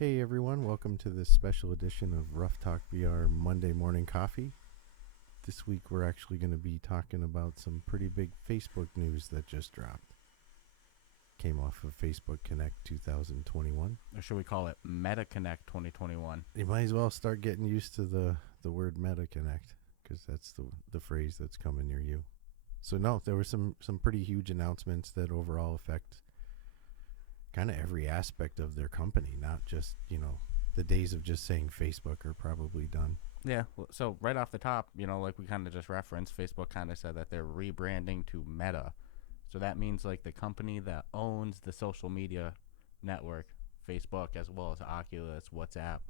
Hey everyone, welcome to this special edition of Ruff Talk VR Monday Morning Coffee. This week we're actually going to be talking about some pretty big Facebook news that just dropped. Came off of Facebook Connect 2021. Or should we call it Meta Connect 2021? You might as well start getting used to the word Meta Connect, because that's the phrase that's coming near you. So no, there were some pretty huge announcements that overall affect kind of every aspect of their company, not just, the days of just saying Facebook are probably done. Yeah, so right off the top, like we kind of just referenced, Facebook kind of said that they're rebranding to Meta. So that means like the company that owns the social media network, Facebook, as well as Oculus, WhatsApp,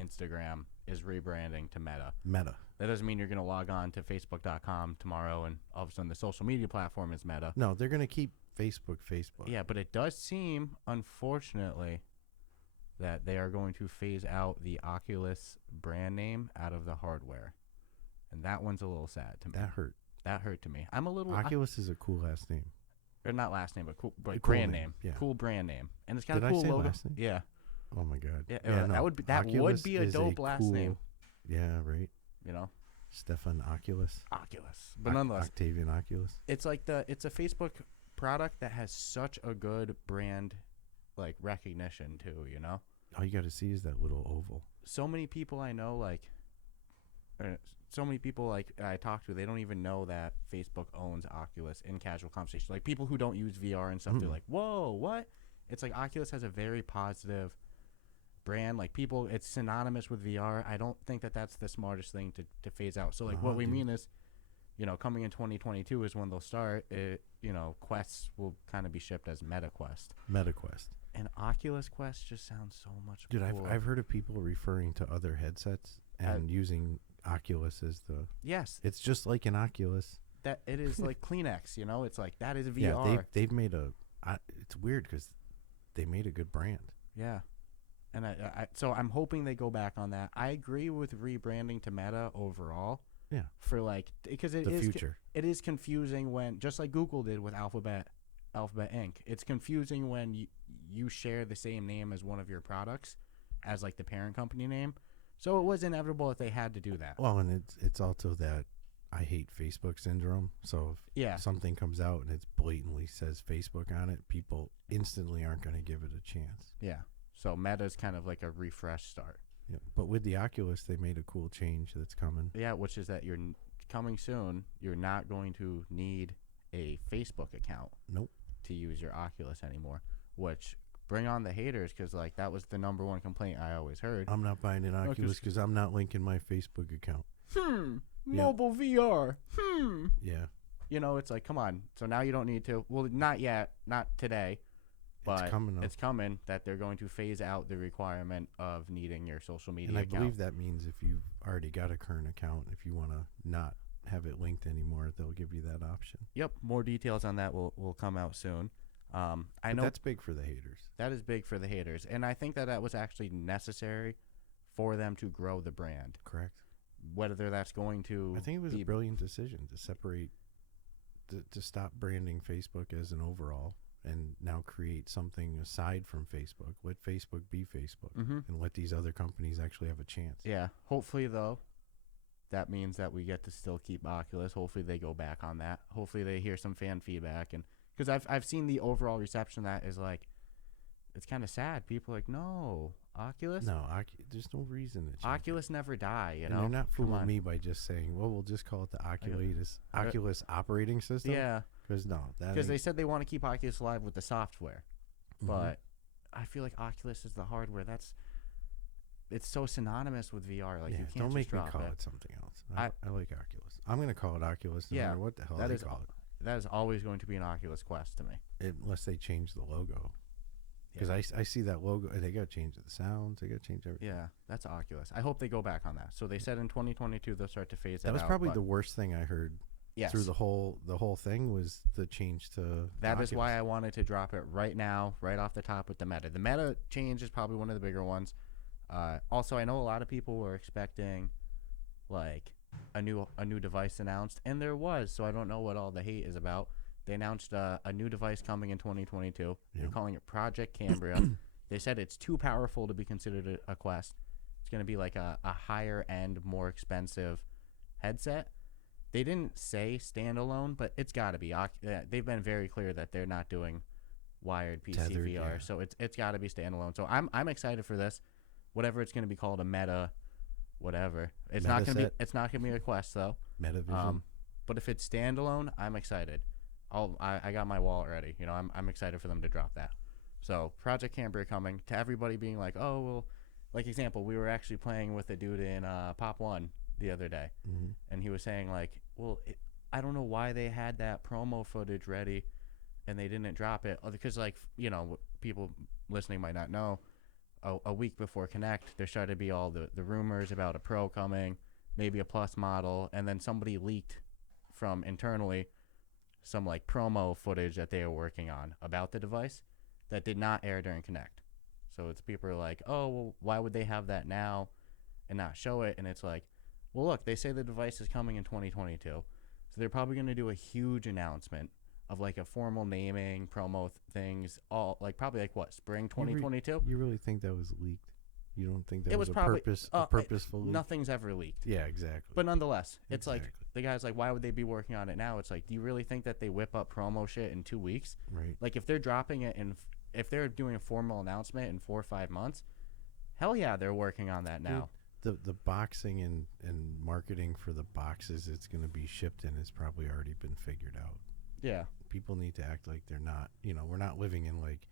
Instagram, is rebranding to Meta. Meta. That doesn't mean you're going to log on to Facebook.com tomorrow and all of a sudden the social media platform is Meta. No, they're going to keep Facebook. Yeah, but it does seem, unfortunately, that they are going to phase out the Oculus brand name out of the hardware. And that one's a little sad to me. That hurt to me. I'm a little... Oculus is a cool last name. Or not last name, but cool cool brand name. Yeah. Cool brand name. And it's got Did a cool I say logo. Last name? Yeah. Oh my god. Yeah, no. that would be a dope last cool name. Yeah, right. Stefan Oculus. But nonetheless, Octavian Oculus. it's like it's a Facebook product that has such a good brand like recognition too, All you got to see is that little oval. So many people I know I talk to, they don't even know that Facebook owns Oculus in casual conversation. Like people who don't use VR and stuff, they're like, "Whoa, what?" It's like Oculus has a very positive brand. Like people, it's synonymous with VR. I don't think that that's the smartest thing to phase out. So like what we mean is, coming in 2022 is when they'll start. Quests will kind of be shipped as MetaQuest. MetaQuest. And Oculus Quest just sounds so much Dude, cooler. I've heard of people referring to other headsets and using Oculus as the... Yes. It's just like an Oculus. That it is like Kleenex, It's like, that is VR. Yeah, they've made it's weird because they made a good brand. Yeah. And so I'm hoping they go back on that. I agree with rebranding to Meta overall. Yeah. For because it is future. It is confusing when, just like Google did with Alphabet Inc. It's confusing when you share the same name as one of your products as like the parent company name. So it was inevitable that they had to do that. Well, and it's also that I hate Facebook syndrome. So if something comes out and it blatantly says Facebook on it, people instantly aren't going to give it a chance. Yeah. So Meta's kind of like a refresh start. Yeah. But with the Oculus, they made a cool change that's coming. Yeah, which is that you're coming soon. You're not going to need a Facebook account. Nope. To use your Oculus anymore, which bring on the haters, because like that was the number one complaint I always heard. I'm not buying an Oculus because I'm not linking my Facebook account. Mobile VR. Yeah. It's like, come on. So now you don't need to. Well, not yet, not today, but it's coming that they're going to phase out the requirement of needing your social media account. And I believe that means if you've already got a current account, if you want to not have it linked anymore, they'll give you that option. Yep, more details on that will come out soon. I know that's big for the haters. That is big for the haters, and I think that was actually necessary for them to grow the brand. Correct. Whether that's going to, I think it was a brilliant decision to separate, to stop branding Facebook as an overall, and now create something aside from Facebook. Let Facebook be Facebook, and let these other companies actually have a chance. Yeah, hopefully though. That means that we get to still keep Oculus. Hopefully they go back on that. Hopefully they hear some fan feedback, and because I've seen the overall reception that is like, it's kind of sad. People are like, no, Oculus. No, there's no reason to change Oculus never die. And they're not fooling me by just saying, well, we'll just call it the Oculus operating system. Yeah, because they said they want to keep Oculus alive with the software, but I feel like Oculus is the hardware. It's so synonymous with VR. Like, you can't don't just make me drop call it. it something else. I like Oculus. I'm going to call it Oculus no matter what the hell they call it. That is always going to be an Oculus Quest to me. Unless they change the logo. Because I see that logo. They got to change the sounds. They got to change everything. Yeah, that's Oculus. I hope they go back on that. So they said in 2022 they'll start to phase that out. That was probably the worst thing I heard through the whole thing was the change to That Oculus. is why I wanted to drop it right now, right off the top with the Meta. The Meta change is probably one of the bigger ones. Also, I know a lot of people were expecting like a new device announced, and there was. So I don't know what all the hate is about. They announced a new device coming in 2022. They're calling it Project Cambria. They said it's too powerful to be considered a Quest. It's going to be like a higher end, more expensive headset. They didn't say standalone, but it's got to be. They've been very clear that they're not doing wired PC Tethered, VR, yeah. so it's got to be standalone. So I'm excited for this, whatever it's going to be called, a Meta, whatever. It's not going to be a Quest though. Metavision. But if it's standalone, I'm excited. I got my wallet ready. You know, I'm excited for them to drop that. So Project Cambria coming to everybody being like, oh well, like example, we were actually playing with a dude in Pop One the other day, and he was saying like, well, I don't know why they had that promo footage ready and they didn't drop it, because like, you know, people listening might not know, a week before Connect there started to be all the rumors about a Pro coming, maybe a Plus model, and then somebody leaked from internally some like promo footage that they were working on about the device that did not air during Connect. So it's people are like, oh well, why would they have that now and not show it? And it's like, well, look, they say the device is coming in 2022, so they're probably going to do a huge announcement of like a formal naming, promo things, all like probably like what, spring 2022. You really think that was leaked? You don't think that It was probably purposeful leak? Nothing's ever leaked. Yeah, exactly. But nonetheless, it's Exactly. like the guy's like, why would they be working on it now? It's like, do you really think that they whip up promo shit in 2 weeks? Right. Like if they're dropping it if they're doing a formal announcement in 4 or 5 months, hell yeah, they're working on that now. Dude, the boxing and marketing for the boxes it's going to be shipped in has probably already been figured out. Yeah. People need to act like they're not, you know, we're not living in like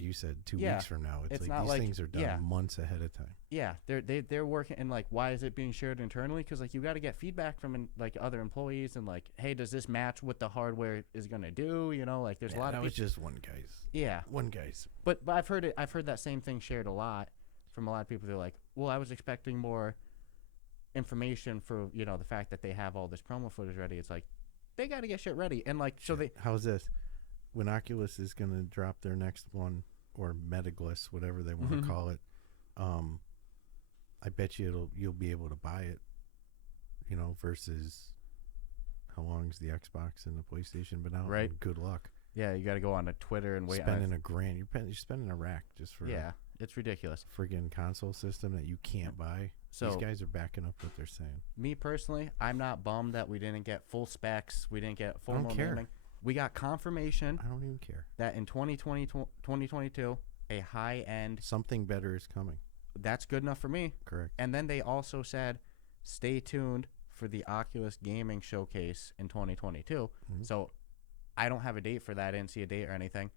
you said, 2 Yeah. weeks from now. It's like not these like- things are done yeah. months ahead of time. Yeah, they're working, and like, why is it being shared internally? Because like you got to get feedback from like other employees, and like, hey, does this match what the hardware is gonna do? You know, like there's a lot of that was just one guy's. But I've heard that same thing shared a lot from a lot of people. They're like, well, I was expecting more information for, you know, the fact that they have all this promo footage ready. It's like they got to get shit ready, and like, so they. How's this? When Oculus is going to drop their next one, or Metagless, whatever they want to call it, I bet you'll be able to buy it, you know, versus how long's the Xbox and the PlayStation been out? Right. And good luck. Yeah, you got to go on to Twitter and wait. Spending $1,000. You're spending a rack just for it's ridiculous. a friggin' console system that you can't buy. So these guys are backing up what they're saying. Me personally, I'm not bummed that we didn't get full specs. We didn't get formal care. naming. We got confirmation I don't even care. that in 2022, a high-end, Something better is coming. that's good enough for me. Correct. And then they also said, stay tuned for the Oculus Gaming Showcase in 2022. So I don't have a date for that. I didn't see a date or anything.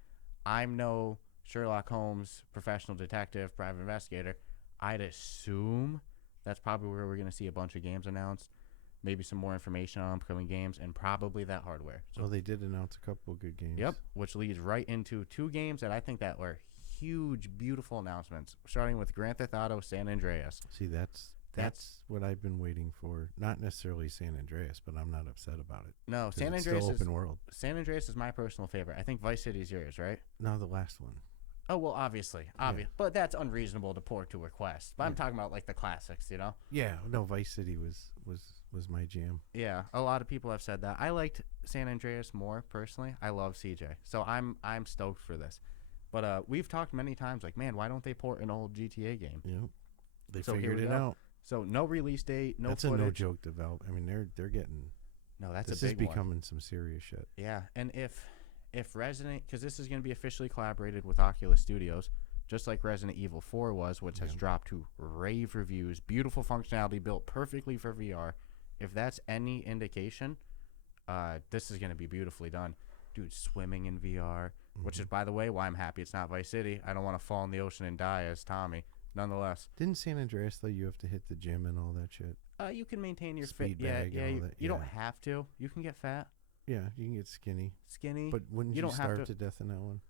I'm no Sherlock Holmes, professional detective, private investigator. I'd assume that's probably where we're going to see a bunch of games announced. Maybe some more information on upcoming games, and probably that hardware. So they did announce a couple of good games. Yep, which leads right into 2 games that I think that were huge, beautiful announcements. Starting with Grand Theft Auto San Andreas. See, that's what I've been waiting for. Not necessarily San Andreas, but I'm not upset about it. No, 'Cause San it's Andreas still is open world. San Andreas is my personal favorite. I think Vice City is yours, right? No, the last one. Oh well, obviously, but that's unreasonable to port to request. But I'm talking about like the classics, you know? Yeah, no, Vice City was my jam. Yeah, a lot of people have said that. I liked San Andreas more personally. I love CJ, so I'm stoked for this. But we've talked many times, like, man, why don't they port an old GTA game? Yep, they So here figured we it go. out. So no release date, no That's footage. a no joke develop. I mean, they're getting. No, that's this a is big one. becoming some serious shit. Yeah, and if Resident, because this is going to be officially collaborated with Oculus Studios, just like Resident Evil 4 was, which has dropped to rave reviews, beautiful functionality built perfectly for VR. If that's any indication, this is going to be beautifully done. Dude, swimming in VR, which is, by the way, why I'm happy it's not Vice City. I don't want to fall in the ocean and die as Tommy. Nonetheless, Didn't San Andreas though? You have to hit the gym and all that shit. you can maintain your Speed fit. Yeah, bag yeah. and all You, that, you don't yeah. have to. You can get fat, Yeah, you can get skinny, skinny. but wouldn't You you don't have starve to- to death in that one?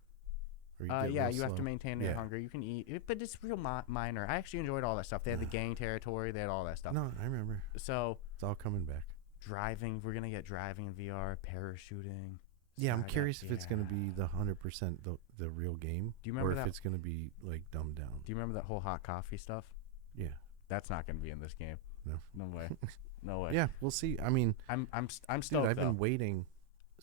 Or Yeah, real you have to slow? maintain your Yeah. hunger. You can eat, but it's real minor. I actually enjoyed all that stuff. They had the gang territory. They had all that stuff. No, I remember. So It's all coming back. driving, we're gonna get driving in VR, parachuting. Yeah, I'm skydive- curious if it's going to yeah. be the 100% the real game. Do you remember or if that- it's going to be like dumbed down. Do you remember that whole hot coffee stuff? Yeah. That's not gonna be in this game. No. No way. No way. Yeah, we'll see. I mean, I'm dude, stoked. I've though. been waiting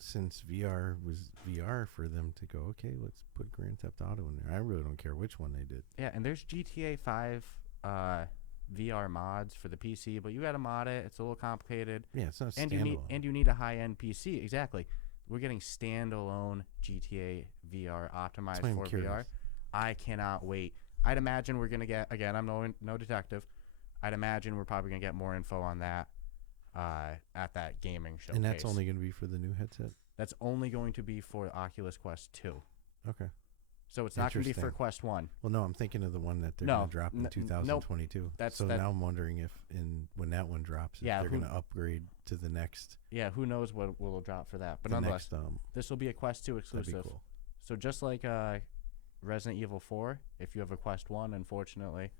since VR was VR for them to go, okay, let's put Grand Theft Auto in there. I really don't care which one they did. Yeah, and there's GTA 5 VR mods for the PC, but you got to mod it. It's a little complicated. Yeah, it's not and standalone. you need a high-end PC. Exactly. We're getting standalone GTA VR optimized for VR. I cannot wait. I'd imagine we're gonna get, again, I'm no detective. I'd imagine we're probably gonna get more info on that at that gaming showcase. And that's only going to be for the new headset? That's only going to be for Oculus Quest 2. Okay. So it's not going to be for Quest 1. Well, no, I'm thinking of the one that they're going to drop in 2022. Nope. Now I'm wondering if when that one drops, if they're going to upgrade to the next. Yeah, who knows what will drop for that. But nonetheless, this will be a Quest 2 exclusive. That'd be cool. So just like Resident Evil 4, if you have a Quest 1, unfortunately,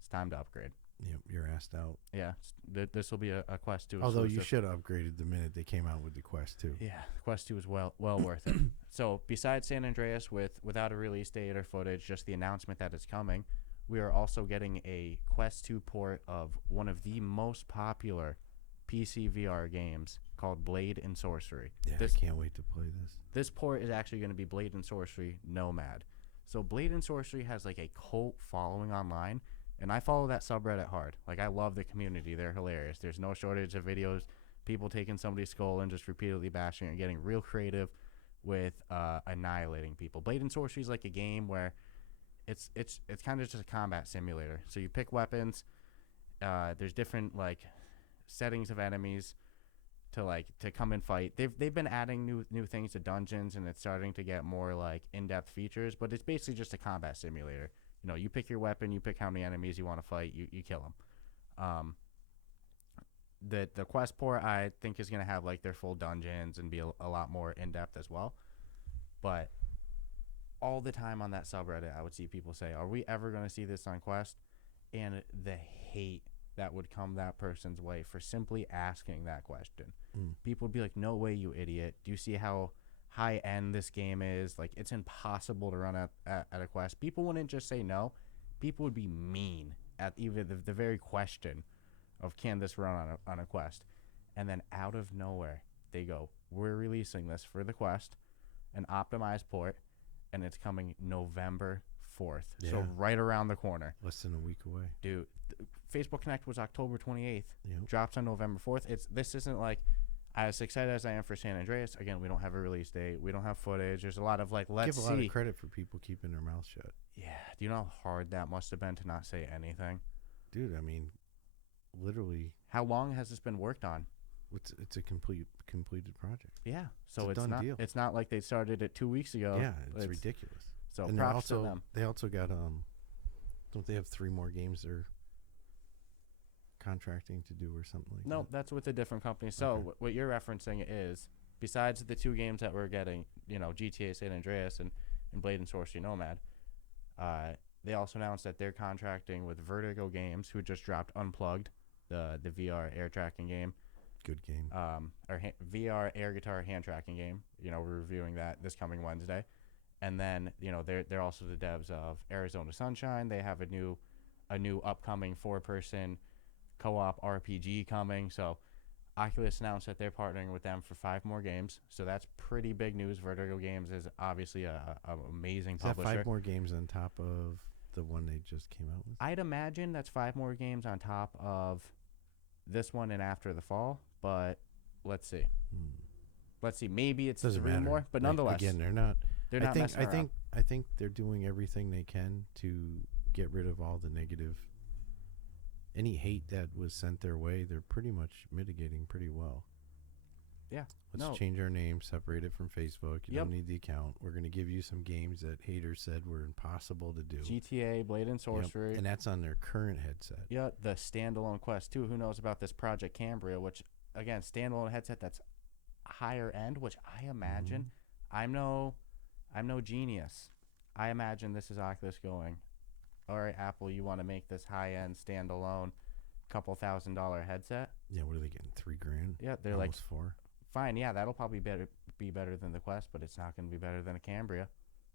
it's time to upgrade. Yep, you're asked out. Yeah, this will be a Quest 2 Although exclusive. you should have upgraded the minute they came out with the Quest 2. Yeah, Quest 2 is well worth it. So besides San Andreas without a release date or footage, just the announcement that it's coming, we are also getting a Quest 2 port of one of the most popular PC VR games called Blade and Sorcery. Yeah, I can't wait to play this. This port is actually going to be Blade and Sorcery Nomad. So Blade and Sorcery has like a cult following online. And I follow that subreddit hard. Like, I love the community. They're hilarious. There's no shortage of videos, people taking somebody's skull and just repeatedly bashing it and getting real creative with annihilating people. Blade and Sorcery is like a game where it's kind of just a combat simulator. So you pick weapons. There's different, like, settings of enemies to come and fight. They've been adding new things to dungeons, and it's starting to get more, like, in-depth features. But it's basically just a combat simulator. You know, you pick your weapon, you pick how many enemies you want to fight, you kill them. The Quest port, I think, is going to have, like, their full dungeons and be a lot more in-depth as well. But all the time on that subreddit, I would see people say, are we ever going to see this on Quest? And the hate that would come that person's way for simply asking that question. People would be like, no way, you idiot. Do you see how high end this game is? Like, it's impossible to run at a Quest. People wouldn't just say no. People would be mean at even the very question of, can this run on a Quest? And then out of nowhere, they go, we're releasing this for the Quest, an optimized port, and it's coming November 4th. Yeah. So right around the corner. Less than a week away. Dude, Facebook Connect was October 28th. Yep. Drops on November 4th. This isn't like, as excited as I am for San Andreas, again, we don't have a release date. We don't have footage. There's a lot of, like, let's see. Give a lot of credit for people keeping their mouth shut. Yeah. Do you know how hard that must have been to not say anything? Dude, I mean, literally. How long has this been worked on? It's a completed project. Yeah. So it's not deal. It's not like they started it 2 weeks ago. Yeah, it's ridiculous. So and props to them. They also got don't they have 3 more games they're contracting to do or something like that? No, that's with a different company. So okay. What you're referencing is, besides the 2 games that we're getting, GTA San Andreas and Blade and Sorcery Nomad, they also announced that they're contracting with Vertigo Games, who just dropped Unplugged, the VR air tracking game. Good game. VR air guitar hand tracking game. We're reviewing that this coming Wednesday. And then, they're also the devs of Arizona Sunshine. They have a new upcoming 4-person co-op RPG coming. So Oculus announced that they're partnering with them for 5 more games. So that's pretty big news. Vertigo Games is obviously a amazing publisher. Is that 5 more games on top of the one they just came out with? I'd imagine that's 5 more games on top of this one and After the Fall. But let's see. Let's see. Maybe it's 3 more. But nonetheless, again, they're not messing around. I think they're doing everything they can to get rid of all the negative. Any hate that was sent their way, they're pretty much mitigating pretty well. Yeah. Let's change our name, separate it from Facebook. You don't need the account. We're going to give you some games that haters said were impossible to do. GTA, Blade and Sorcery. Yep. And that's on their current headset. Yeah, the standalone Quest 2. Who knows about this Project Cambria, which, again, standalone headset that's higher end, which I imagine. I'm no genius. I imagine this is Oculus going, all right, Apple, you want to make this high-end, standalone, couple $1,000 headset? Yeah, what are they getting, $3,000? Yeah, they're almost like 4. Fine, yeah, that'll probably be better than the Quest, but it's not going to be better than a Cambria.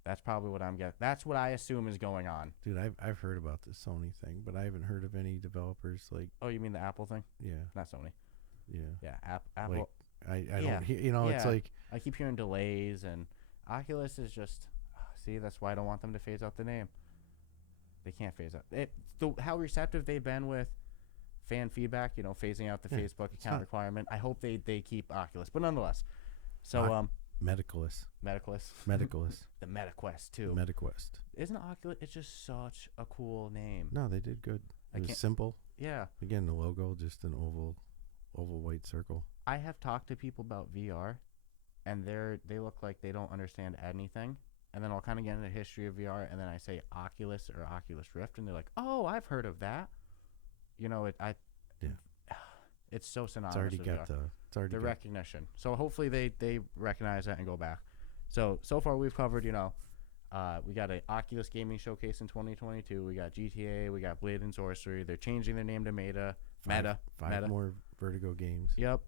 That's probably what I'm getting. That's what I assume is going on. Dude, I've heard about the Sony thing, but I haven't heard of any developers like. Oh, you mean the Apple thing? Yeah. Not Sony. Yeah. Yeah, Apple. Like, I don't hear, it's like I keep hearing delays, and Oculus is just see, that's why I don't want them to phase out the name. They can't phase out it. How receptive they've been with fan feedback, phasing out the Facebook account requirement. I hope they keep Oculus, but nonetheless. So Medicalist. the MetaQuest too. MetaQuest. Isn't Oculus? It's just such a cool name. No, they did good. It was simple. Yeah. Again, the logo just an oval white circle. I have talked to people about VR, and they look like they don't understand anything. And then I'll kind of get into the history of VR, and then I say Oculus or Oculus Rift, and they're like, "Oh, I've heard of that." It's so synonymous. It's already got recognition. So hopefully they recognize that and go back. So far we've covered, we got an Oculus gaming showcase in 2022. We got GTA. We got Blade and Sorcery. They're changing their name to Meta. Five more Vertigo games. Yep.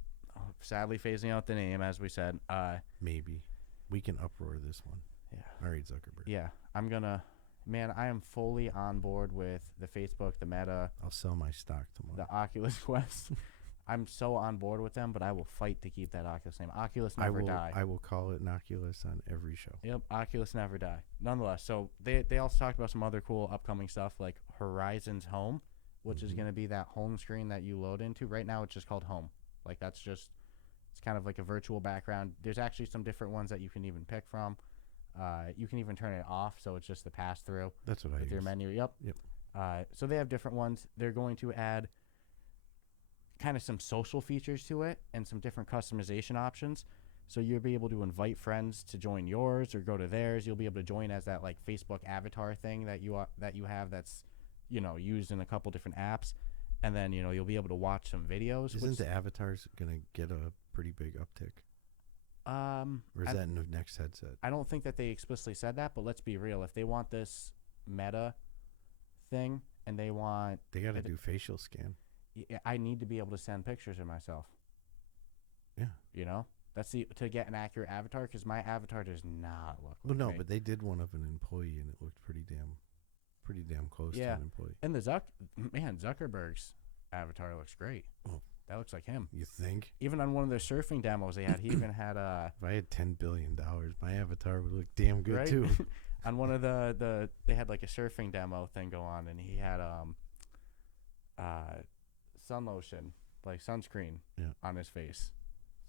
Sadly phasing out the name, as we said. Maybe we can uproar this one. Yeah. All right, Zuckerberg. Yeah, I am fully on board with the Facebook, the Meta. I'll sell my stock tomorrow. The Oculus Quest. I'm so on board with them, but I will fight to keep that Oculus name. Oculus never die. I will call it an Oculus on every show. Yep, Oculus never die. Nonetheless, so they also talked about some other cool upcoming stuff like Horizon's Home, which is going to be that home screen that you load into. Right now, it's just called Home. Like it's kind of like a virtual background. There's actually some different ones that you can even pick from. You can even turn it off, so it's just the pass through. That's what I use. With your menu. Yep. So they have different ones. They're going to add kind of some social features to it and some different customization options. So you'll be able to invite friends to join yours or go to theirs. You'll be able to join as that like Facebook avatar thing that you have that's used in a couple different apps, and then you'll be able to watch some videos. Isn't the avatars gonna get a pretty big uptick? Or is that in the next headset? I don't think that they explicitly said that, but let's be real. If they want this Meta thing and they got to do facial scan. I need to be able to send pictures of myself. Yeah. That's to get an accurate avatar, because my avatar does not look. Well, no, me. but they did one of an employee and it looked pretty damn close to an employee. And Zuckerberg's avatar looks great. Oh. That looks like him. You think? Even on one of their surfing demos they had, he even had if I had $10 billion, my avatar would look damn good right? too. On one of they had like a surfing demo thing go on, and he had sun lotion, like sunscreen, on his face.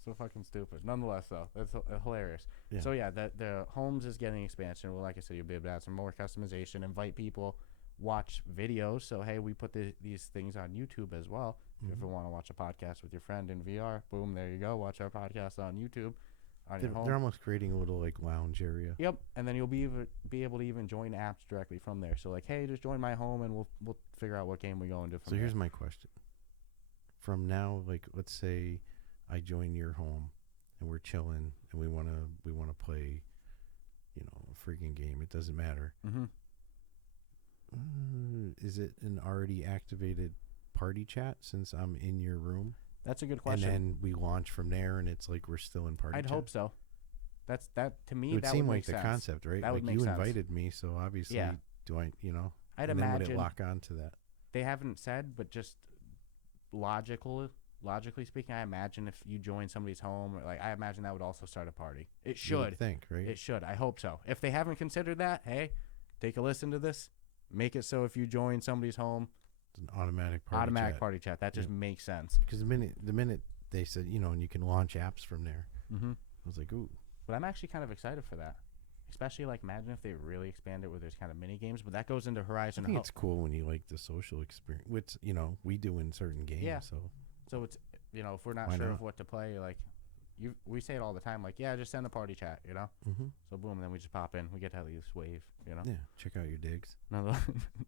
So fucking stupid. Nonetheless, though, that's hilarious. Yeah. So yeah, the Homes is getting expansion. Well, like I said, you'll be able to add some more customization, invite people, watch videos. So hey, we put these things on YouTube as well. Mm-hmm. If you want to watch a podcast with your friend in VR, boom, there you go. Watch our podcast on YouTube. They're almost creating a little like lounge area. Yep, and then you'll be able to even join apps directly from there. So like, hey, just join my home, and we'll figure out what game we go into. So here's my question. From now, like, let's say I join your home, and we're chilling, and we wanna play, a freaking game. It doesn't matter. Mm-hmm. Is it an already activated party chat since I'm in your room? That's a good question. And then we launch from there, and it's like we're still in party chat? I'd hope so. That to me, it would that seem would like make the sense. concept, right? That like would make you sense. Invited me, so obviously, do I? I'd and imagine. Then would it lock on to that? They haven't said, but just logically speaking, I imagine if you join somebody's home, I imagine that would also start a party. It should. You would think, right? It should. I hope so. If they haven't considered that, hey, take a listen to this. Make it so if you join somebody's home, it's an automatic party chat. That just makes sense. Because the minute they said, and you can launch apps from there, mm-hmm. I was like, ooh. But I'm actually kind of excited for that. Especially, imagine if they really expand it where there's kind of mini games. But that goes into Horizon. I think it's cool when you like the social experience, which, we do in certain games. Yeah. So it's, if we're not sure of what to play, we say it all the time, just send a party chat, Mm-hmm. So boom, and then we just pop in. We get to at least wave, Yeah, check out your digs.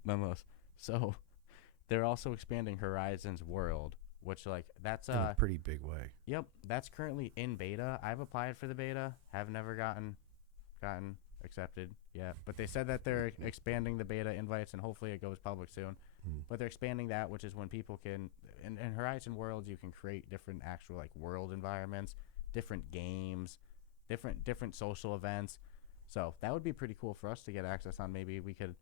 Nonetheless. So they're also expanding Horizon's World, which that's in a pretty big way. Yep, that's currently in beta. I've applied for the beta, have never gotten accepted yet, but they said that they're expanding the beta invites, and hopefully it goes public soon. But they're expanding that, which is when people can in Horizon Worlds, you can create different actual world environments, different games, different social events. So that would be pretty cool for us to get access on. Maybe we could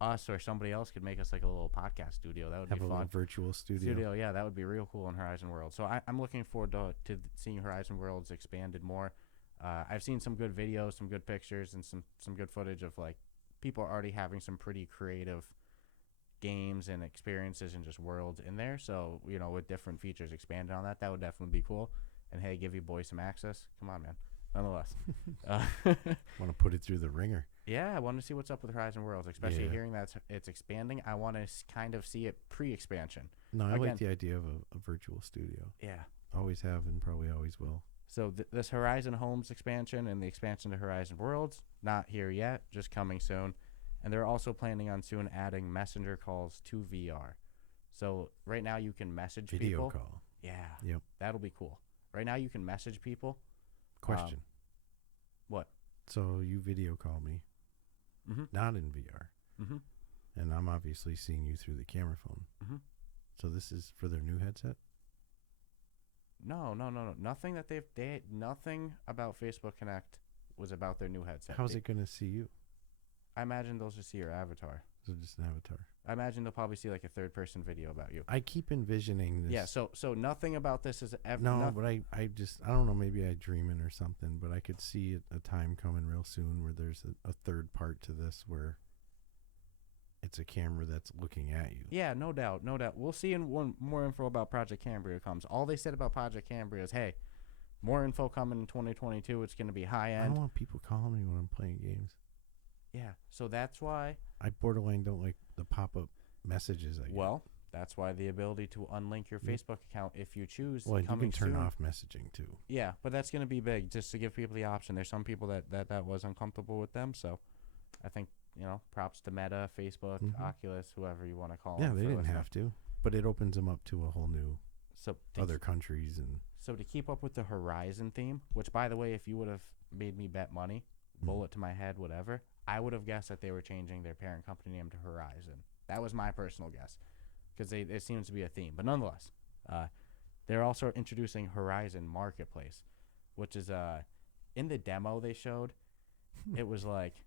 us or somebody else could make us like a little podcast studio. That would Have be a fun. little virtual studio. Yeah, that would be real cool in Horizon Worlds. So I'm looking forward to seeing Horizon Worlds expanded more. I've seen some good videos, some good pictures, and some good footage of like people already having some pretty creative games and experiences and just worlds in there. So, you know, with different features expanded on that, that would definitely be cool. And hey, give you boys some access. Come on, man. Nonetheless. Want to put it through the ringer. Yeah, I want to see what's up with Horizon Worlds, especially Yeah. hearing that it's expanding. I want to kind of see it pre-expansion. No, I Again- like the idea of a virtual studio. Yeah. Always have and probably always will. So this Horizon Homes expansion and the expansion to Horizon Worlds, not here yet, just coming soon. And they're also planning on soon adding messenger calls to VR. So right now you can message Video people. call. Yeah. Yep. That'll be cool. Right now you can message people. Question. What? So you video call me, Mm-hmm. not in VR, Mm-hmm. and I'm obviously seeing you through the camera phone. Mm-hmm. So this is for their new headset? No. Nothing that nothing about Facebook Connect was about their new headset. How's it going to see you? I imagine they'll just see your avatar. Is it just an avatar? I imagine they'll probably see like a third-person video about you. I keep envisioning this. Yeah. So nothing about this is ever. No, but I don't know, maybe I dreaming or something, but I could see a time coming real soon where there's a third part to this where it's a camera that's looking at you. Yeah, no doubt. We'll see when more info about Project Cambria comes. All they said about Project Cambria is, hey, more info coming in 2022. It's going to be high I end. don't want people calling me when I'm playing games. Yeah, so that's why. I borderline don't like the pop-up messages I get. Well, that's why the ability to unlink your Yep. Facebook account if you choose. Well, you coming can turn soon. off messaging too. Yeah, but that's going to be big just to give people the option. There's some people that was uncomfortable with them, so I think, you know, props to Meta, Facebook, Mhm. Oculus, whoever you want to call Yeah, them. they for didn't listening. have to, but it opens them up to a whole new So to other countries and So to keep up with the Horizon theme, which, by the way, if you would have made me bet money, bullet to my head, whatever, I would have guessed that they were changing their parent company name to Horizon. That was my personal guess, because it seems to be a theme. But nonetheless, they're also introducing Horizon Marketplace, which is in the demo they showed, it was like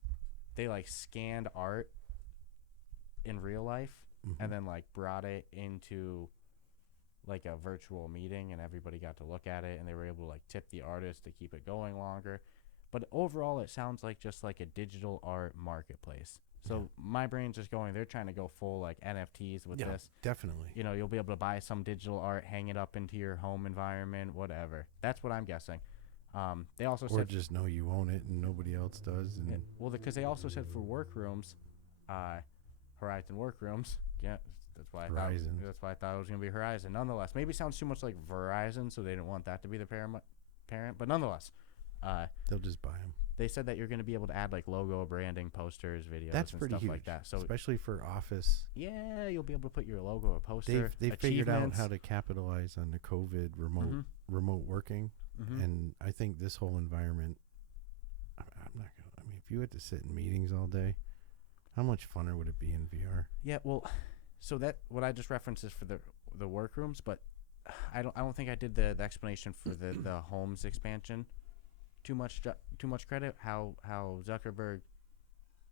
they like scanned art in real life and then like brought it into like a virtual meeting, and everybody got to look at it, and they were able to like tip the artist to keep it going longer. But overall, it sounds like just like a digital art marketplace. So my brain's just going, they're trying to go full like NFTs with this. definitely. You know, you'll be able to buy some digital art, hang it up into your home environment, whatever. That's what I'm guessing. They also Or said, just know you own it and nobody else does. And yeah, well, because they also said for workrooms, Horizon Workrooms. Yeah, that's why I Horizon. thought. That's why I thought it was gonna be Horizon. Nonetheless, maybe it sounds too much like Verizon, so they didn't want that to be the parent. But nonetheless, they'll just buy them. they said that you're gonna be able to add like logo, branding, posters, videos, That's and pretty stuff huge, like that. So especially for office. yeah, you'll be able to put your logo or poster. They've figured out achievements. how to capitalize on the COVID remote working, Mhm. and I think this whole environment. I'm not gonna. I mean, if you had to sit in meetings all day, how much funner would it be in VR? Yeah, well, so that what I just referenced is for the workrooms, but I don't think I did the explanation for the homes expansion too much credit. How Zuckerberg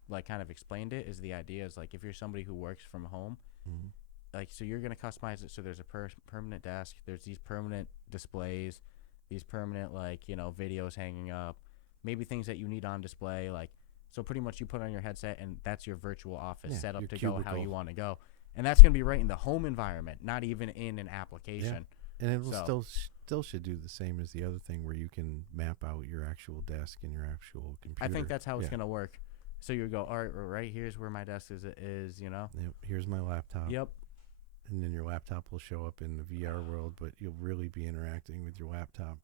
like kind of explained it is the idea is like if you're somebody who works from home, Mhm. like so you're gonna customize it so there's a permanent desk, there's these permanent displays, these permanent like, you know, videos hanging up, maybe things that you need on display, like so pretty much you put on your headset and that's your virtual office Yeah, set up your to go how cubicle. you want to go, and that's gonna be right in the home environment, not even in an application. And it will So- still should do the same as the other thing where you can map out your actual desk and your actual computer. I think that's how it's Yeah. gonna work. So you go, all right here's where my desk is, you know. Yep, here's my laptop. Yep. And then your laptop will show up in the VR world, but you'll really be interacting with your laptop.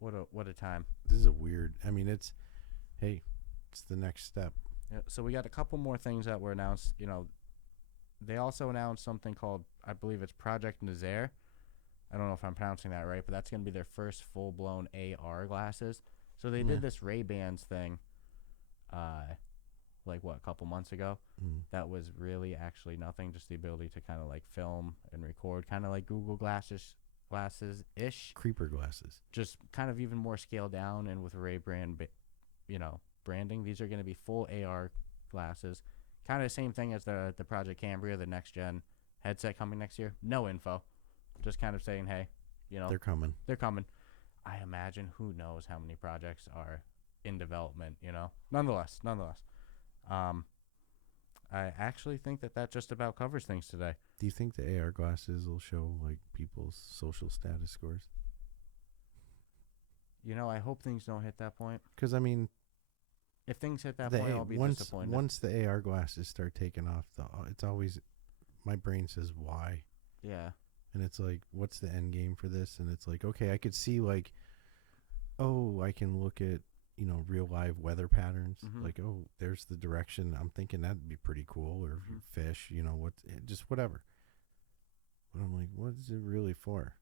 What a time. This is a weird. I mean, it's the next step. Yeah, so we got a couple more things that were announced. You know, they also announced something called, I believe it's Project Nazaire. I don't know if I'm pronouncing that right, but that's going to be their first full-blown AR glasses. So they Yeah. did this Ray-Bans thing, like what, a couple months ago. That was really actually nothing, just the ability to kind of like film and record, kind of like Google glasses-ish. Creeper glasses. Just kind of even more scaled down, and with Ray brand, you know, branding. These are going to be full AR glasses, Kind of the same thing as the Project Cambria, the next gen headset coming next year. No info, just kind of saying, hey, they're coming. They're coming. I imagine who knows how many projects are in development. Nonetheless. I actually think that just about covers things today. Do you think the AR glasses will show like people's social status scores? I hope things don't hit that point. Because I mean, if things hit that point, I'll be disappointed. Once the AR glasses start taking off, it's always my brain says why. Yeah. And it's like, what's the end game for this? And it's like, okay, I could see like, oh, I can look at real live weather patterns. Mm-hmm. Like, oh, there's the direction. I'm thinking that'd be pretty cool. Or fish, just whatever. But I'm like, what is it really for?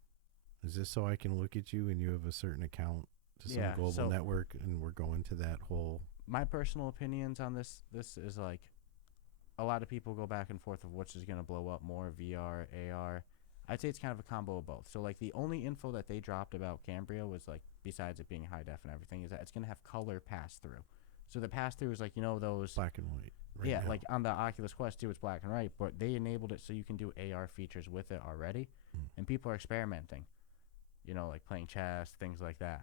Is this so I can look at you and you have a certain account to some global network and we're going to that whole... My personal opinions on this is like a lot of people go back and forth of which is going to blow up more, VR, AR. I'd say it's kind of a combo of both. So like the only info that they dropped about Cambria was like, besides it being high def and everything, is that it's going to have color pass through. So the pass through is like, those black and white. Now. Like on the Oculus Quest 2, it's black and white, but they enabled it so you can do AR features with it already. And people are experimenting, like playing chess, things like that.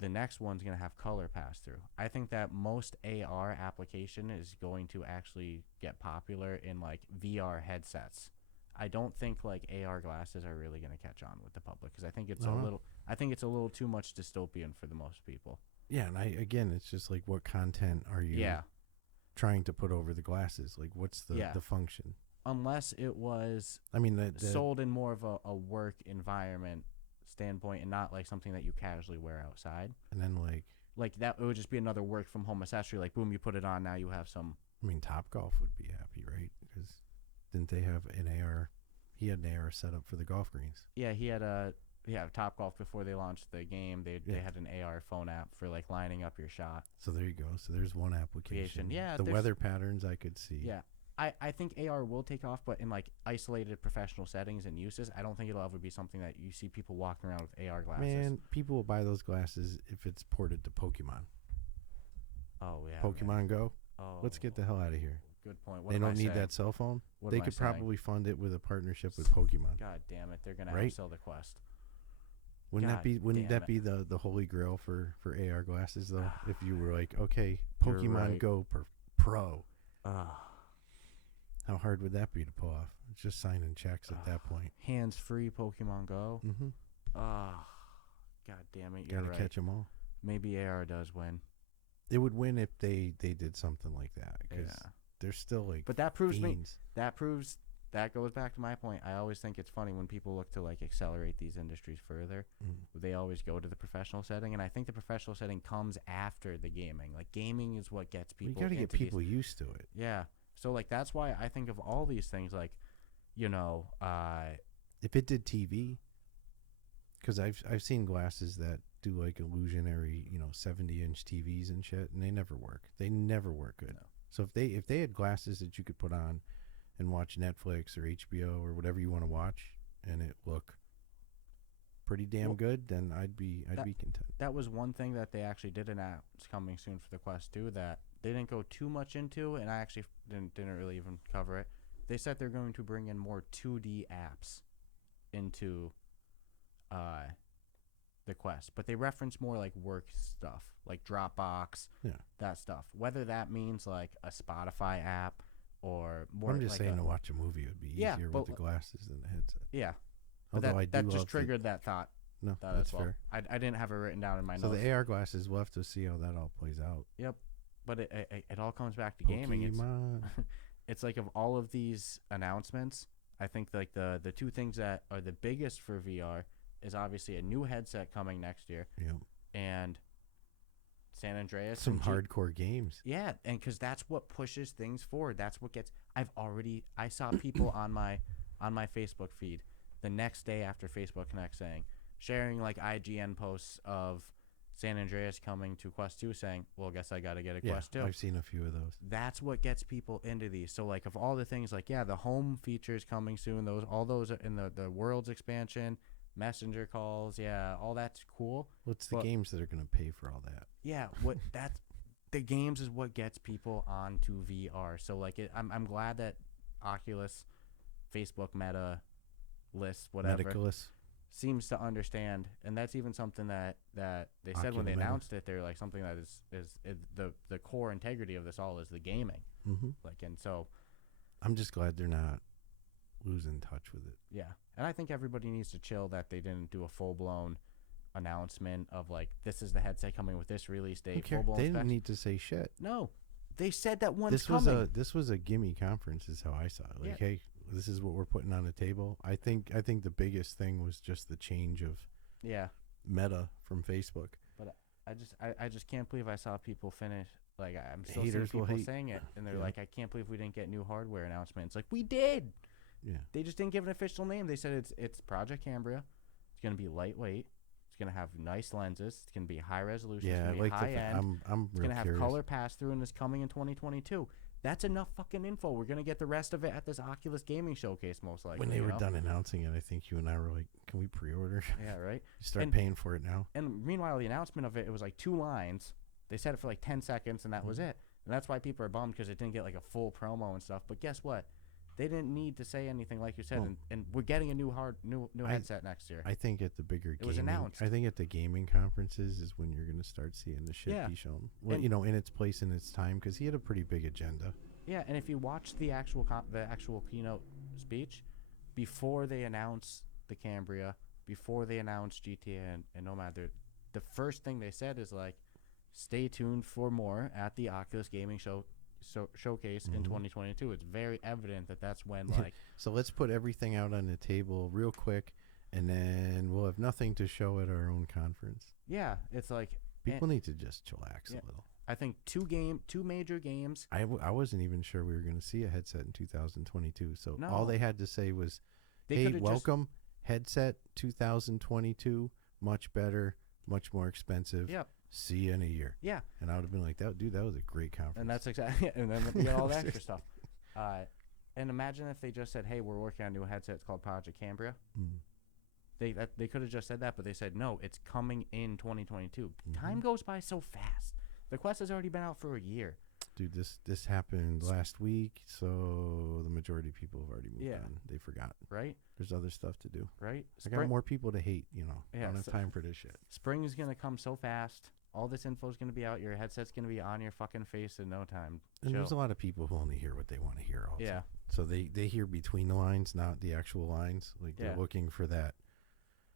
The next one's going to have color pass through. I think that most AR application is going to actually get popular in like VR headsets. I don't think like AR glasses are really going to catch on with the public because I think it's a little too much dystopian for the most people. Yeah, and it's just like, what content are you trying to put over the glasses? Like, what's the function? Unless it was sold in more of a work environment standpoint and not like something that you casually wear outside. And then like that, it would just be another work from home accessory. Like, boom, you put it on, now you have some. Topgolf would be happy, right? Because didn't they have an AR? He had an AR set up for the golf greens. Yeah, he had Topgolf before they launched the game. They had an AR phone app for like lining up your shot. So there you go. So there's one application. Yeah, the weather patterns I could see. Yeah. I think AR will take off, but in like isolated professional settings and uses, I don't think it'll ever be something that you see people walking around with AR glasses. Man, people will buy those glasses if it's ported to Pokemon. Oh, yeah. Pokemon Go? Oh. Let's get the hell out of here. Good point. They don't need that cell phone. They could probably fund it with a partnership with Pokemon. God damn it. They're going to outsell the Quest. Wouldn't that be the holy grail for AR glasses, though? If you were like, okay, Pokemon Go Pro. How hard would that be to pull off? It's just signing checks at that point. Hands-free Pokemon Go. Mm-hmm. God damn it. You're Gotta catch them all. Maybe AR does win. It would win if they did something like that. Because they're still like But that proves fiends. that goes back to my point. I always think it's funny when people look to like accelerate these industries further. They always go to the professional setting, and I think the professional setting comes after the gaming. Like, gaming is what gets people. You got to get people used to it. Yeah. So like that's why I think of all these things like, if it did TV, because I've seen glasses that do like illusionary 70-inch TVs and shit, and they never work. They never work good. No. So if they had glasses that you could put on and watch Netflix or HBO or whatever you want to watch, and it look pretally damn good, then I'd be content. That was one thing that they actually did announce coming soon for the Quest 2 that they didn't go too much into, and I actually didn't really even cover it. They said they're going to bring in more 2D apps into the Quest, but they reference more like work stuff, like Dropbox, that stuff. Whether that means like a Spotify app or more. I'm just saying to watch a movie would be easier with the glasses than the headset. Yeah, but that just triggered that thought. No, that's fair. I didn't have it written down in my notes. So the AR glasses, we'll have to see how that all plays out. Yep. But it all comes back to gaming. It's like of all of these announcements, I think like the two things that are the biggest for VR is obviously a new headset coming next year. Yep. And San Andreas. Some hardcore games. Yeah, and because that's what pushes things forward. That's what gets. I saw people on my Facebook feed the next day after Facebook Connect sharing like IGN posts of San Andreas coming to Quest 2 saying, well, I guess I got to get a Quest 2. I've seen a few of those. That's what gets people into these. So, like, of all the things, like, the home features coming soon, all those in the Worlds expansion, messenger calls, all that's cool. What's the games that are going to pay for all that? Yeah, the games is what gets people onto VR. So like I'm glad that Oculus, Facebook, Meta, lists whatever Medicalus. seems to understand, and that's even something that they said when they announced it. They're like something that is the core integrity of this all is the gaming. Mm-hmm. Like, and so I'm just glad they're not losing touch with it. yeah, and I think everybody needs to chill that they didn't do a full blown announcement of like this is the headset coming with this release date. Full blown. They didn't need to say shit. No, they said that one's this coming. This was a gimme conference, is how I saw it. Like, hey, this is what we're putting on the table. I think the biggest thing was just the change of Meta from Facebook. But I just can't believe I saw people finish. Like, I'm still Haters seeing people hate. saying it, and they're like, I can't believe we didn't get new hardware announcements. Like, we did. Yeah. They just didn't give an official name. They said it's Project Cambria. It's gonna be lightweight. It's gonna have nice lenses. It's gonna be high resolution. Yeah, it's gonna be high end. I'm it's gonna have color pass through, and it's coming in 2022. That's enough fucking info. We're gonna get the rest of it at this Oculus gaming showcase, most likely. When they were done announcing it, I think you and I were like, "Can we pre-order?" Yeah, right. Start paying for it now. And meanwhile, the announcement of it was like 2 lines. They said it for like 10 seconds, and that was it. And that's why people are bummed because it didn't get like a full promo and stuff. But guess what? They didn't need to say anything, like you said. And we're getting a new headset next year. I think at the bigger it was announced. I think at the gaming conferences is when you're going to start seeing the shit be shown. Well, in its place and its time, because he had a pretty big agenda. Yeah, and if you watch the actual keynote speech, before they announced the Cambria, before they announced GTA and Nomad, the first thing they said is like, stay tuned for more at the Oculus Gaming Showcase in 2022. It's very evident that that's when like. So let's put everything out on the table real quick, and then we'll have nothing to show at our own conference. Yeah, it's like people need to just chillax a little. I think two major games. I wasn't even sure we were going to see a headset in 2022. So No. all they had to say was, "Hey, welcome, headset 2022, much better, much more expensive. Yep. See you in a year." Yeah. And I would have been like, dude, that was a great conference. And that's exactly, and then we got all the extra stuff. And imagine if they just said, hey, we're working on a new headset. It's called Project Cambria. They could have just said that, but they said, no, it's coming in 2022. Time goes by so fast. The Quest has already been out for a year. Dude, this happened last week, so the majority of people have already moved on. They forgot. Right? There's other stuff to do. Right? I got more people to hate, I don't have time for this shit. Spring is going to come so fast. All this info is going to be out. Your headset's going to be on your fucking face in no time. And there's a lot of people who only hear what they want to hear also. Yeah. So they hear between the lines, not the actual lines. Like they're looking for that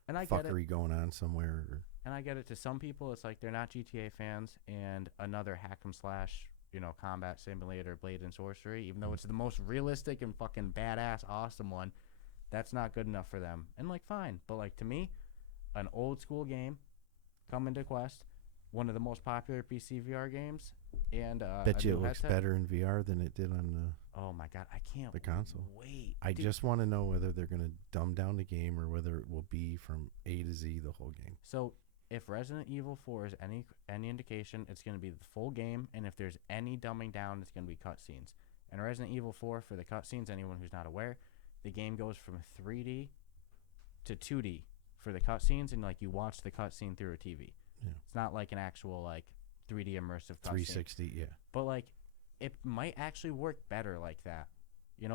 and I fuckery get it. going on somewhere. And I get it. To some people, it's like they're not GTA fans, and another hack 'em slash, combat simulator, Blade and Sorcery, even though it's the most realistic and fucking badass, awesome one, that's not good enough for them. And like, fine. But like, to me, an old school game coming to Quest, one of the most popular PC VR games, and bet you it looks better in VR than it did on the. Oh my god, I can't. The console. Wait. I just want to know whether they're going to dumb down the game or whether it will be from A to Z the whole game. So if Resident Evil 4 is any indication, it's going to be the full game, and if there's any dumbing down, it's going to be cutscenes. And Resident Evil 4, for the cutscenes, anyone who's not aware, the game goes from 3D to 2D for the cutscenes, and like you watch the cutscene through a TV. Yeah. It's not like an actual like 3D immersive cutscene. 360, yeah. But like, it might actually work better like that,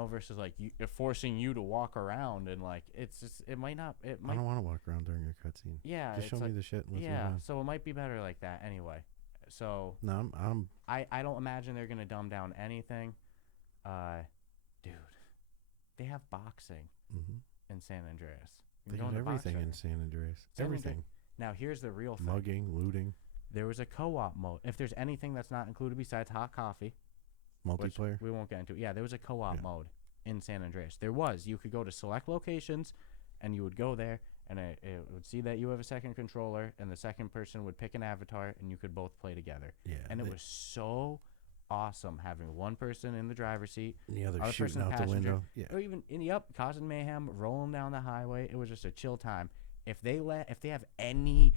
versus like forcing you to walk around, and like it's just it might not. I don't want to walk around during a cutscene. Yeah, just show me the shit. And so it might be better like that anyway. So no, I don't imagine they're gonna dumb down anything. Dude, they have boxing in San Andreas. They have everything in San Andreas. Everything. Now here's the real thing. Mugging, looting. There was a co-op mode. If there's anything that's not included besides hot coffee, multiplayer, we won't get into it. Yeah, there was a co-op mode in San Andreas. You could go to select locations, and you would go there, and it would see that you have a second controller, and the second person would pick an avatar, and you could both play together. Yeah, and it was so awesome having one person in the driver's seat, and the other shooting out the window. Yeah, or even causing mayhem, rolling down the highway. It was just a chill time. If they have any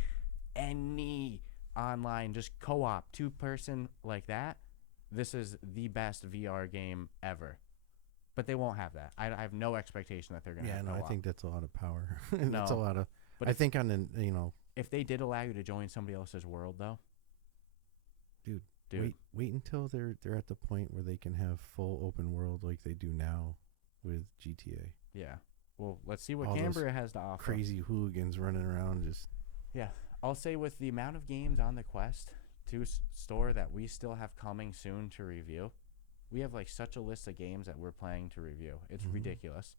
online just co-op 2-person like that, this is the best VR game ever. But they won't have that. I have no expectation that they're gonna have co-op. I think that's a lot of power. No, that's a lot of. But I think on the if they did allow you to join somebody else's world though, dude, dude. Wait until they're at the point where they can have full open world like they do now with GTA. Yeah. Well, let's see what All those Cambria has to offer. Crazy hooligans running around just. Yeah. I'll say with the amount of games on the Quest 2 store that we still have coming soon to review, we have like such a list of games that we're planning to review. It's ridiculous.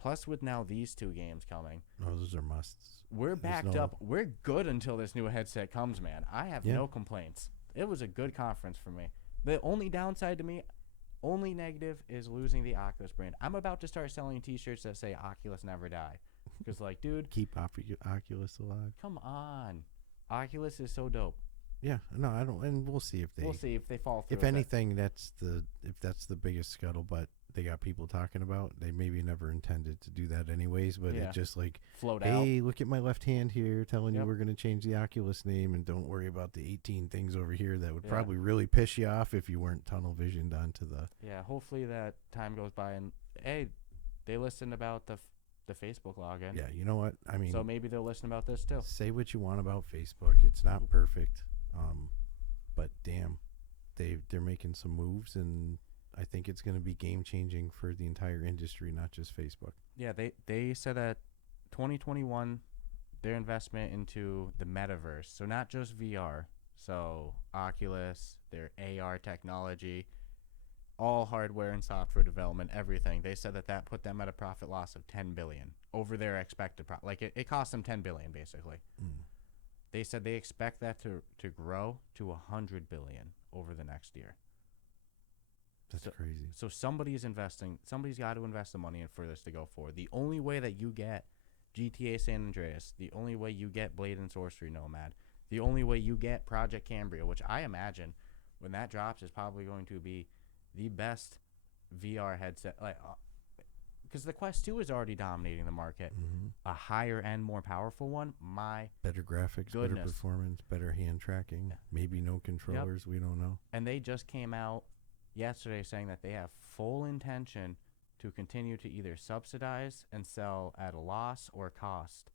Plus, with now these 2 games coming, those are musts. we're backed up. We're good until this new headset comes, man. I have no complaints. It was a good conference for me. The only downside to me, only negative, is losing the Oculus brand. I'm about to start selling T-shirts that say Oculus never die. Because, like, dude. Keep Oculus alive. Come on. Oculus is so dope. Yeah, no, I don't, and we'll see if they fall through. If anything, that's the biggest scuttlebutt they got people talking about. They maybe never intended to do that anyways, but it just like float out. Hey, look at my left hand here, telling you we're going to change the Oculus name, and don't worry about the 18 things over here that would probably really piss you off if you weren't tunnel visioned onto the. Yeah, hopefully that time goes by and hey, they listened about the Facebook login. Yeah, you know what I mean. So maybe they'll listen about this too. Say what you want about Facebook, it's not perfect. But damn, they're making some moves, and I think it's going to be game changing for the entire industry, not just Facebook. Yeah, they said that 2021, their investment into the metaverse, so not just VR, so Oculus, their AR technology, all hardware and software development, everything. They said that put them at a profit loss of $10 billion over their expected profit. Like it cost them $10 billion basically. They said they expect that to grow to $100 billion over the next year. That's crazy. So somebody's got to invest the money in for this to go forward. The only way that you get GTA San Andreas, the only way you get Blade and Sorcery Nomad, the only way you get Project Cambria, which I imagine when that drops is probably going to be the best VR headset, like because the Quest 2 is already dominating the market. A higher end, more powerful one, better graphics, better performance, better hand tracking, maybe no controllers, we don't know. And they just came out yesterday saying that they have full intention to continue to either subsidize and sell at a loss or cost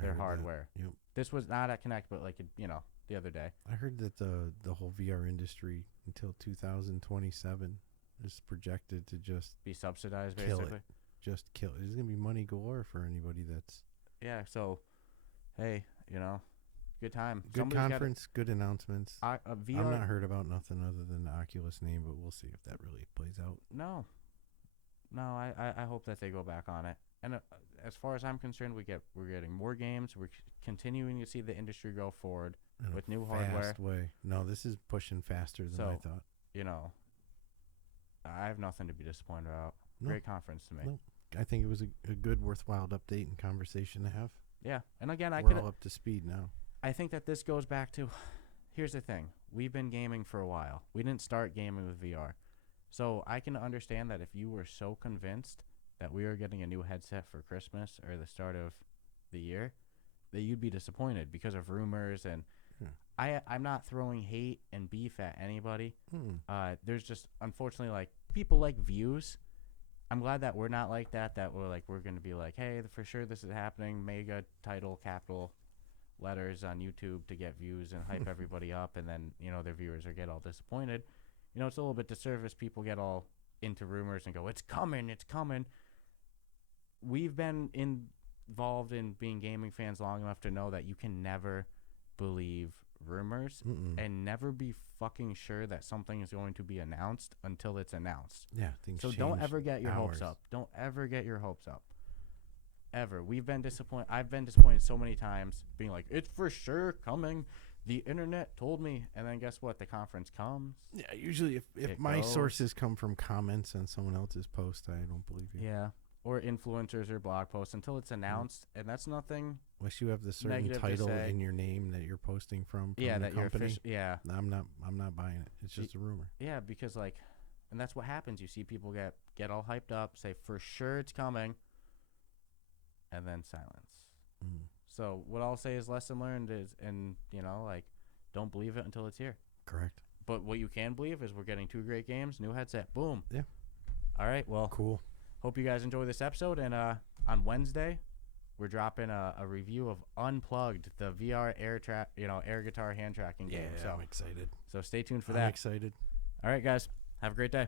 their hardware. Yep. This was not at Connect, but like the other day. I heard that the whole VR industry until 2027 is projected to just be subsidized, kill basically. It. Just kill it. There's gonna be money galore for anybody that's. Yeah. So, hey, good time. Good conference, good announcements. VR, I'm not heard about nothing other than the Oculus name, but we'll see if that really plays out. No, I hope that they go back on it. And as far as I'm concerned, we're getting more games. We're continuing to see the industry go forward with new hardware. Way. No, this is pushing faster than I thought. I have nothing to be disappointed about. No. Great conference to me. No. I think it was a good, worthwhile update and conversation to have. Yeah, and again, we're all up to speed now. I think that this goes back to, here's the thing. We've been gaming for a while. We didn't start gaming with VR. So I can understand that if you were so convinced that we were getting a new headset for Christmas or the start of the year, that you'd be disappointed because of rumors. And I'm not throwing hate and beef at anybody. There's just, unfortunately, like, people like views. I'm glad that we're not like that we're going to be like, hey, for sure this is happening, mega title, capital letters on YouTube to get views and hype everybody up, and then, their viewers get all disappointed. It's a little bit disservice. People get all into rumors and go, it's coming. We've been involved in being gaming fans long enough to know that you can never believe rumors and never be fucking sure that something is going to be announced until it's announced. Yeah, things so change. Don't ever get your hopes up. Don't ever get your hopes up. Ever. We've been disappointed. I've been disappointed so many times, being like, it's for sure coming. The internet told me. And then guess what? The conference comes. Yeah, usually if my sources come from comments on someone else's post, I don't believe you. Yeah. Or influencers or blog posts until it's announced. And that's nothing. Unless you have the certain title in your name that you're posting from that the company. I'm not buying it. It's just a rumor. Yeah, because and that's what happens. You see people get all hyped up, say for sure it's coming, and then silence. So what I'll say is lesson learned is, and don't believe it until it's here. Correct. But what you can believe is we're getting 2 great games, new headset, boom. Yeah. All right. Well, cool. Hope you guys enjoy this episode, and on Wednesday, we're dropping a review of Unplugged, the VR air guitar hand tracking game. So I'm excited. So stay tuned for I'm that. excited. All right, guys. Have a great day.